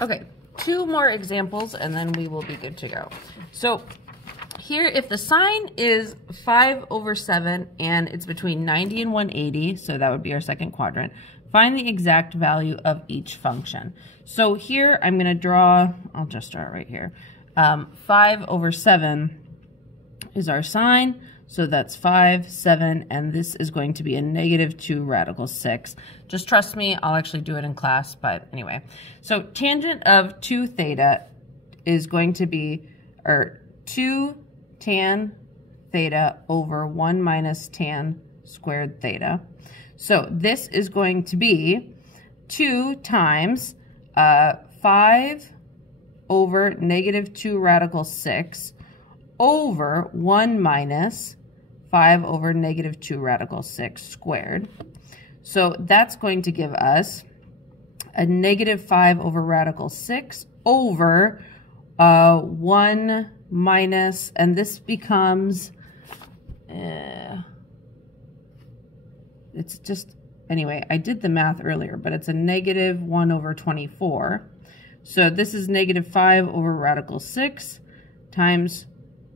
Okay, two more examples and then we will be good to go. So here, if the sine is 5/7 and it's between 90 and 180, so that would be our second quadrant, find the exact value of each function. So here I'm going to draw, I'll just draw it right here. 5/7 is our sine, so that's 5, 7, and this is going to be a -2 radical 6. Just trust me, I'll actually do it in class, but anyway. So tangent of 2 theta is going to be, or 2 tan theta over 1 minus tan squared theta. So this is going to be 2 times 5 over -2 radical 6 over 1 minus 5 over -2 radical 6 squared. So that's going to give us a -5 over radical 6 over 1 minus, and this becomes, it's just, anyway, I did the math earlier, but it's a -1 over 24. So this is -5 over radical 6 times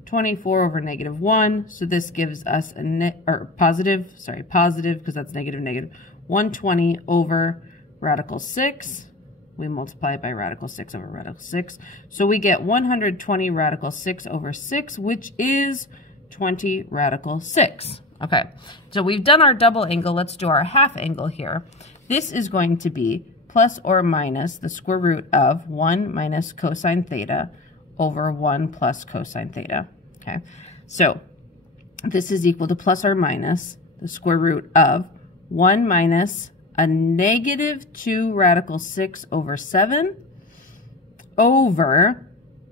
24 over -1. So this gives us a positive, because that's negative, 120 over radical 6. We multiply it by radical 6 over radical 6. So we get 120 radical 6 over 6, which is 20 radical 6. Okay, so we've done our double angle. Let's do our half angle here. This is going to be plus or minus the square root of 1 minus cosine theta over 1 plus cosine theta. Okay, so this is equal to plus or minus the square root of 1 minus a -2 radical 6 over 7 over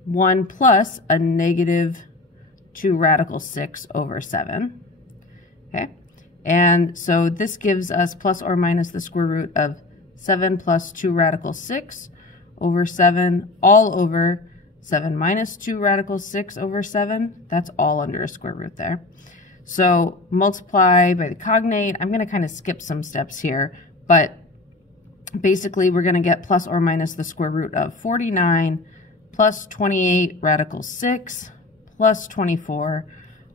1 plus a -2 radical 6 over 7. Okay, and so this gives us plus or minus the square root of 7 plus 2 radical 6 over 7 all over 7 minus 2 radical 6 over 7. That's all under a square root there. So multiply by the cognate. I'm going to kind of skip some steps here, but basically we're going to get plus or minus the square root of 49 plus 28 radical 6 plus 24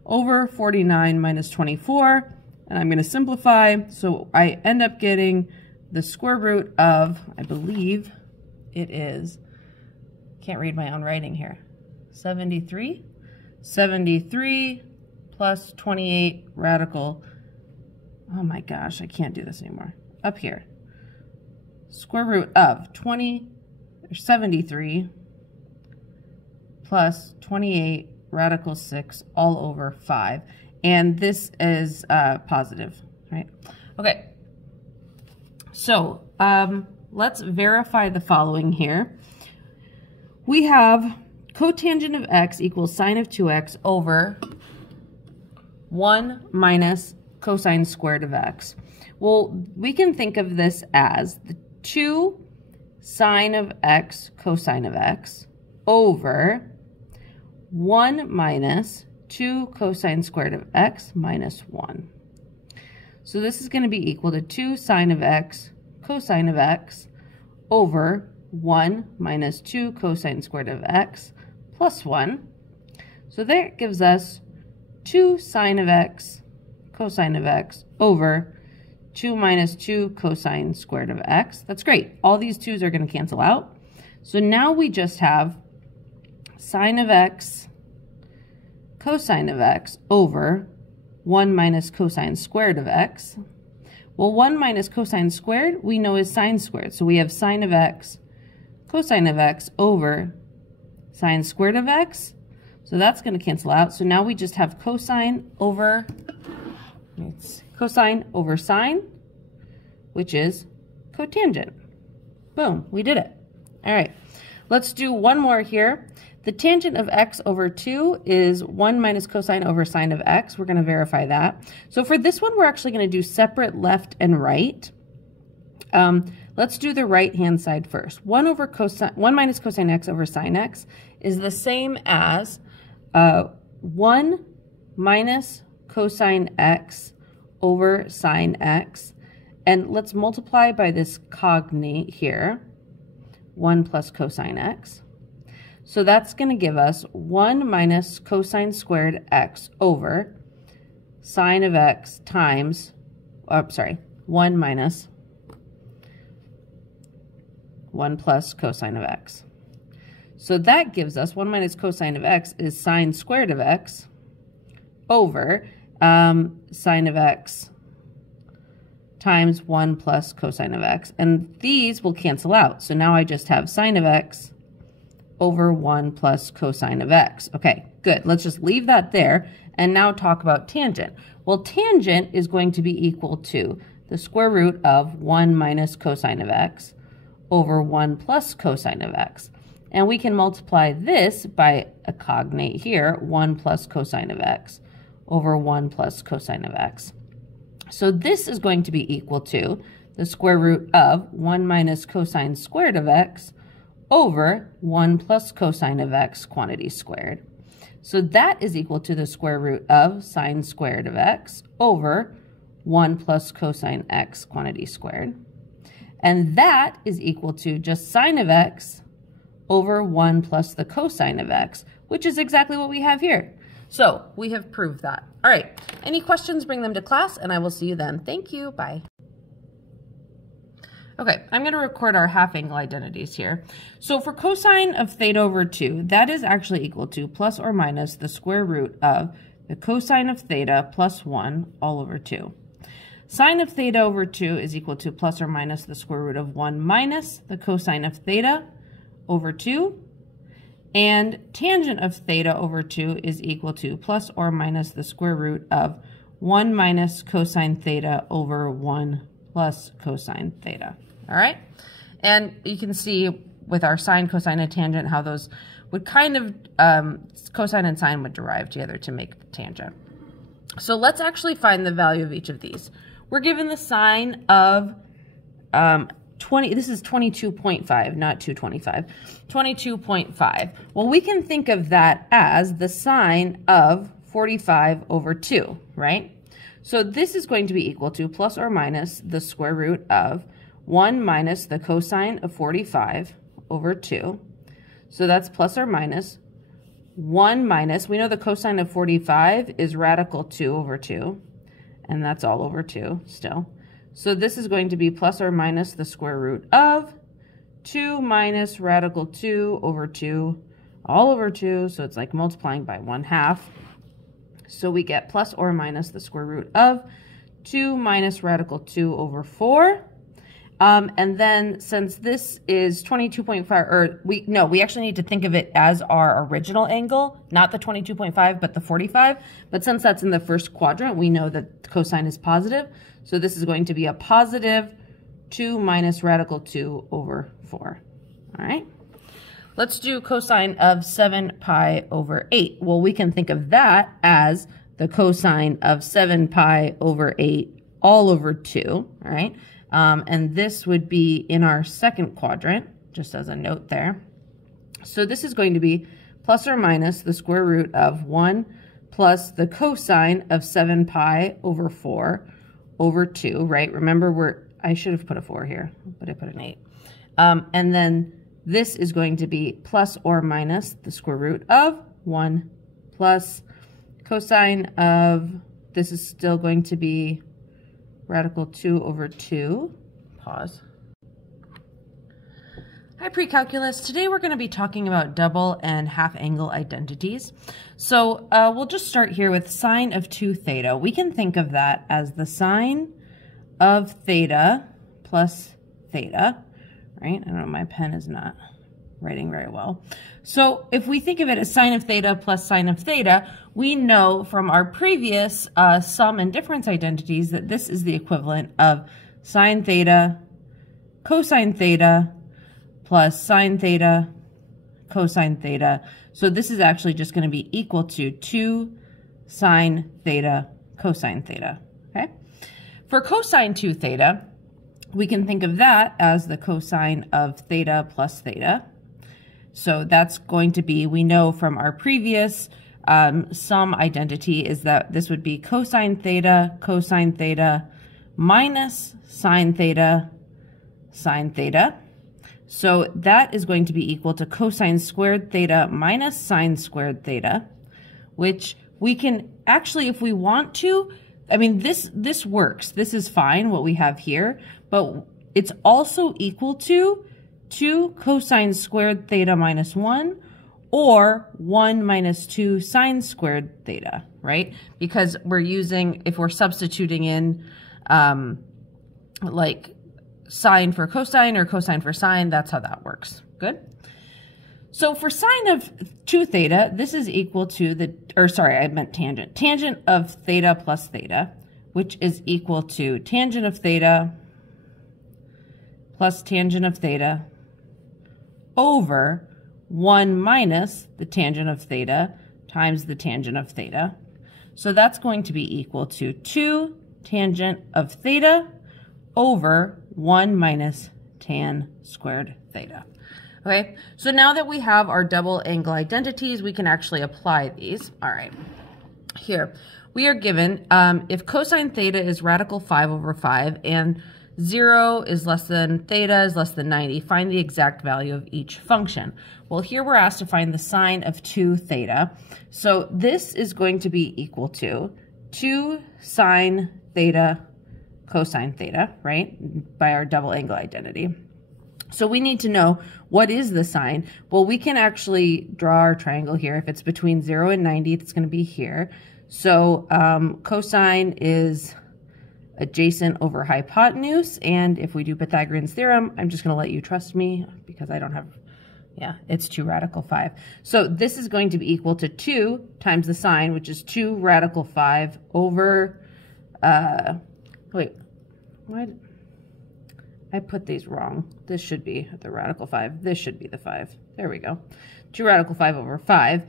over 49 minus 24. And I'm going to simplify. So I end up getting the square root of, I believe it is, can't read my own writing here, 73? 73 plus 28 radical, oh my gosh, I can't do this anymore. Up here, square root of 73 plus 28 radical 6 all over 5. And this is positive, right? Okay, so let's verify the following here. We have cotangent of x equals sine of 2x over 1 minus cosine squared of x. Well, we can think of this as the 2 sine of x cosine of x over 1 minus 2 cosine squared of x minus 1. So this is going to be equal to 2 sine of x cosine of x over 1 minus 2 cosine squared of x plus 1. So that gives us 2 sine of x cosine of x over 2 minus 2 cosine squared of x. That's great. All these 2's are going to cancel out. So now we just have sine of x cosine of x over 1 minus cosine squared of x. Well, 1 minus cosine squared we know is sine squared. So we have sine of x cosine of x over sine squared of x. So that's going to cancel out. So now we just have cosine over sine, which is cotangent. Boom, we did it. All right, let's do one more here. The tangent of x over 2 is 1 minus cosine over sine of x. We're going to verify that. So for this one, we're actually going to do separate left and right. Let's do the right-hand side first. 1 minus cosine x over sine x is the same as 1 minus cosine x over sine x. And let's multiply by this cognate here. 1 plus cosine x. So that's going to give us 1 minus cosine squared x over sine of x times, 1 minus 1 plus cosine of x. So that gives us 1 minus cosine of x is sine squared of x over sine of x times 1 plus cosine of x. And these will cancel out. So now I just have sine of x over 1 plus cosine of x. Okay, good. Let's just leave that there and now talk about tangent. Well, tangent is going to be equal to the square root of 1 minus cosine of x over 1 plus cosine of x. And we can multiply this by a cognate here, 1 plus cosine of x over 1 plus cosine of x. So this is going to be equal to the square root of 1 minus cosine squared of x over 1 plus cosine of x quantity squared. So that is equal to the square root of sine squared of x over 1 plus cosine x quantity squared. And that is equal to just sine of x over 1 plus the cosine of x, which is exactly what we have here. So we have proved that. All right, any questions, bring them to class, and I will see you then. Thank you, bye. Okay, I'm going to record our half angle identities here. So for cosine of theta over 2, that is actually equal to plus or minus the square root of the cosine of theta plus 1 all over 2. Sine of theta over 2 is equal to plus or minus the square root of 1 minus the cosine of theta over 2. And tangent of theta over 2 is equal to plus or minus the square root of 1 minus cosine theta over 1 plus cosine theta. All right? And you can see with our sine, cosine, and tangent how those would kind of, cosine and sine would derive together to make the tangent. So let's actually find the value of each of these. We're given the sine of 20, this is 22.5, not 225, 22.5. Well, we can think of that as the sine of 45 over 2, right? So this is going to be equal to plus or minus the square root of 1 minus the cosine of 45 over 2. So that's plus or minus 1 minus, we know the cosine of 45 is radical 2 over 2, and that's all over 2 still. So this is going to be plus or minus the square root of 2 minus radical 2 over 2, all over 2, so it's like multiplying by 1/2. So we get plus or minus the square root of 2 minus radical 2 over 4. And then since this is 22.5, or we actually need to think of it as our original angle, not the 22.5, but the 45. But since that's in the first quadrant, we know that cosine is positive. So this is going to be a positive 2 minus radical 2 over 4. All right. Let's do cosine of 7 pi over 8. Well, we can think of that as the cosine of 7 pi over 8 all over 2, all right? And this would be in our second quadrant, just as a note there. So this is going to be plus or minus the square root of 1 plus the cosine of 7 pi over 4 over 2, right? Remember, I should have put a 4 here, but I put an 8. And then this is going to be plus or minus the square root of 1 plus cosine of, this is still going to be radical 2 over 2. Pause. Hi, pre-calculus. Today we're going to be talking about double and half angle identities. So we'll just start here with sine of 2 theta. We can think of that as the sine of theta plus theta, right? I don't know, my pen is not writing very well. So if we think of it as sine of theta plus sine of theta, we know from our previous sum and difference identities that this is the equivalent of sine theta, cosine theta, plus sine theta, cosine theta. So this is actually just going to be equal to 2 sine theta, cosine theta, okay? For cosine 2 theta, we can think of that as the cosine of theta plus theta. So that's going to be, we know from our previous sum identity is that this would be cosine theta minus sine theta, So that is going to be equal to cosine squared theta minus sine squared theta, which we can actually, if we want to, I mean, this works. This is fine, what we have here, but it's also equal to 2 cosine squared theta minus 1 or 1 minus 2 sine squared theta, right? Because we're using, if we're substituting in like sine for cosine or cosine for sine, that's how that works. Good. So for sine of 2 theta, this is equal to the, or sorry, I meant tangent. Tangent of theta plus theta, which is equal to tangent of theta plus tangent of theta over 1 minus the tangent of theta times the tangent of theta. So that's going to be equal to 2 tangent of theta over 1 minus tan squared theta. Okay, so now that we have our double angle identities, we can actually apply these. All right, here we are given if cosine theta is radical 5 over 5 and 0 is less than theta is less than 90, find the exact value of each function. Well, here we're asked to find the sine of 2 theta. So this is going to be equal to 2 sine theta cosine theta, right, by our double angle identity. So we need to know, what is the sine? Well, we can actually draw our triangle here. If it's between 0 and 90, it's going to be here. So cosine is adjacent over hypotenuse. And if we do Pythagorean's theorem, I'm just going to let you trust me because I don't have, yeah, it's 2 radical 5. So this is going to be equal to 2 times the sine, which is 2 radical 5 over, wait, what? I put these wrong. This should be the radical 5. This should be the 5. There we go. 2 radical 5 over 5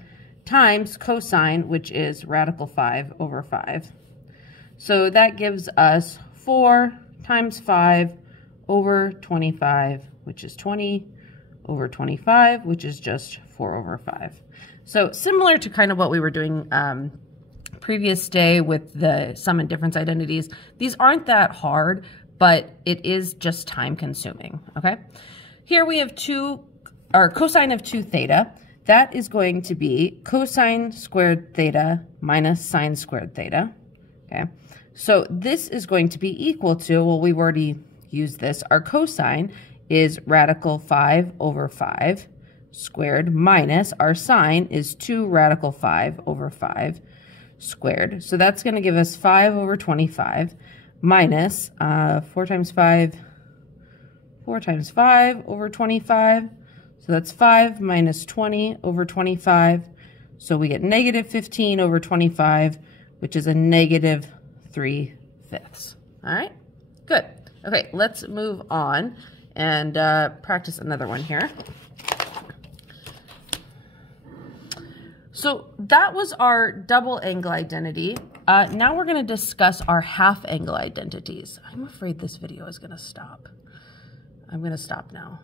times cosine, which is radical 5 over 5. So that gives us 4 times 5 over 25, which is 20, over 25, which is just 4 over 5. So similar to kind of what we were doing previous day with the sum and difference identities, these aren't that hard, but it is just time consuming, okay? Here we have cosine of 2 theta. That is going to be cosine squared theta minus sine squared theta, okay? So this is going to be equal to, well, we've already used this. Our cosine is radical 5 over 5 squared minus our sine is 2 radical 5 over 5 squared. So that's going to give us 5 over 25 minus 4 times 5 over 25. So that's 5 minus 20 over 25. So we get negative 15 over 25, which is a negative 3/5. All right, good. Okay, let's move on and practice another one here. So that was our double angle identity. Now we're going to discuss our half angle identities. I'm afraid this video is going to stop. I'm going to stop now.